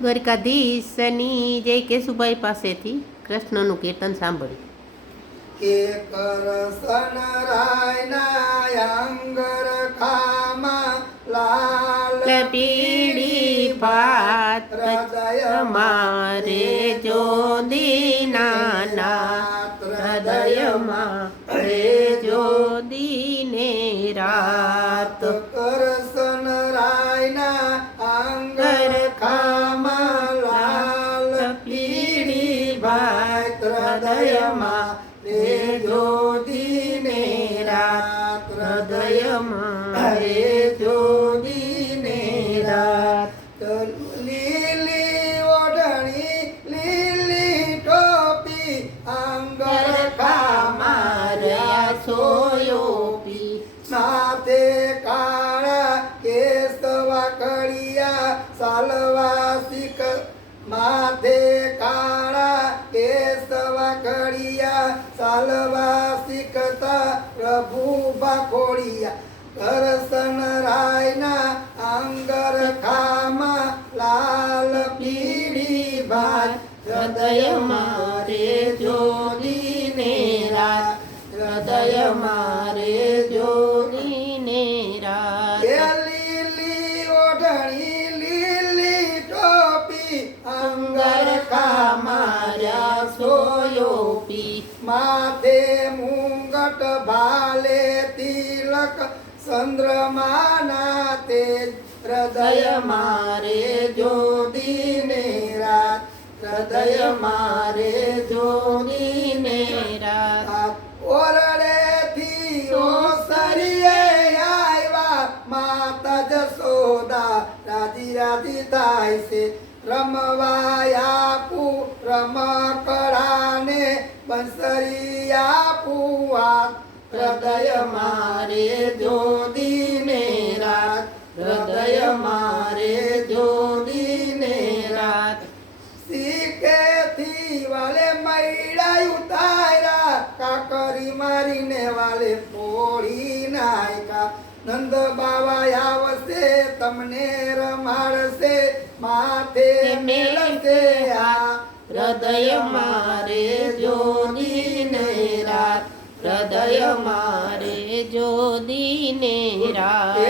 દ્વારકાધીશની જય કેશુભાઈ પાસેથી કૃષ્ણનું કીર્તન સાંભળ્યું. કે કરસન રાયના અંગર ખામાં લાલ પીળી ભાત હૃદય મારે જો દીનાનાથ હૃદયમાં રે જો દીને રાત કરસન રાયના અંગર ખામાં લાલ પીળી ભાત હૃદયમાં રે જ્યોતિને રાત હૃદયમાં રે જ્યોતિને રાત લીલી ઓઢણી લીલી ટોપી અંગર ખામાર્યા સોયોપી માથે કાળા કેસવા કડિયા સાલવા શીખ માથે કાળા કેસવા કડિયા સાલવા શીખતા પ્રભુ બાખોડિયા કરસન રાયના અંગર ખામાં લાલ પીળી ભાત હૃદયમાં રે જ્યોતિને રાત હૃદયમાં રે જ્યોતિને રાત લીલી ઓઢણી લીલી ટોપી અંગર ખામાર્યા સોયોપી માથે મુંગટ ભાલે તિલક ચંદ્રમાના તેજ હૃદયમાં રે જ્યોતિને રાત હૃદયમાં રે જ્યોતિને રાત ઓરડેથી ઓસરીએ આવ્યા માતા જશોદા રાજી રાજી થાય છે રમવાયા રમકડાને બંસરિયા પુઆ હૃદયમાં રે જ્યોતિને રાત હૃદયમાં રે જ્યોતિને રાત શીખેથી વાલે મૈડા ઉતાર્યા કાકરી મારીને વાલે પોળી નાયકા નંદ બાવા આવશે તમને રમાડશે માથે મેલશે આ હૃદયમાં રે જ્યોતિને રાત હૃદયમાં રે જ્યોતિને રાત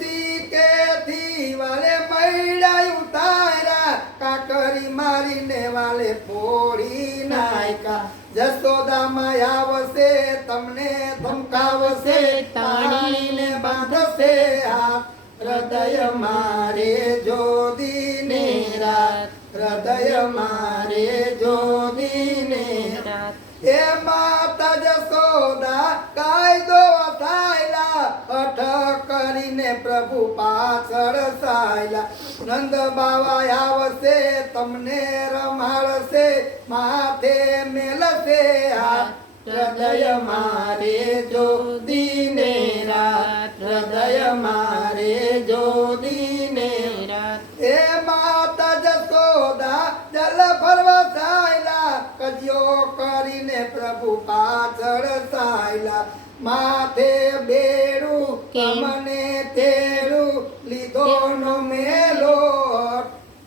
શીખેથી વાલે મૈડા ઉતાર્યા કાકરી મારીને વાલે પોળી નાયકા જશોદામાં આવશે તમને ધમકાવશે તાણીને બાંધશે હાથ હૃદયમાં રે જ્યોતિને રાત હૃદયમાં રે જ્યોતિને રાત એ માતા જશોદા કાયદો થાયલા અઠ કરીને પ્રભુ પાછળ સાયલા નંદ બાવા આવશે તમને રમાડશે માથે મેલશે હાથ હૃદયમાં રે જ્યોતિને રાત હૃદયમાં રે જ્યોતિને રાત એ માતા જશોદા જલ ભરવા સાયલા કજિયો કરીને પ્રભુ પાછળ સાયલા માથે બેડું મને તેડું લીધો નો મેલો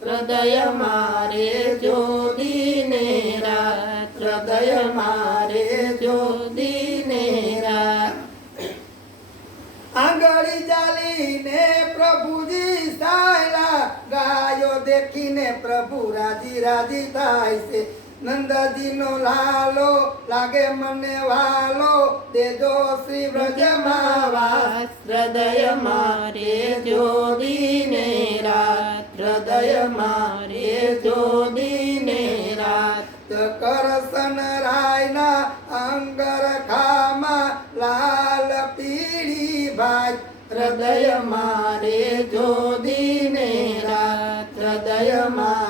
હૃદયમાં રે જ્યોતિને રાત હૃદયમાં રે જ્યોતિને રાત આંગળી ચાલીને પ્રભુજી સાયલા ગાયો દેખીને પ્રભુ રાજી રાજી થાય છે નંદજીનો લાલો લાગે મને વાલો દેજો શ્રી વ્રજમાં વાસ હૃદયમાં રે જ્યોતિને રાત હૃદયમાં રે જ્યોતિને રાત કરસન રાયના અંગર ખામાં લાલ પીળી ભાઈ હૃદયમાં રે જ્યોતિને રાત હૃદયમાં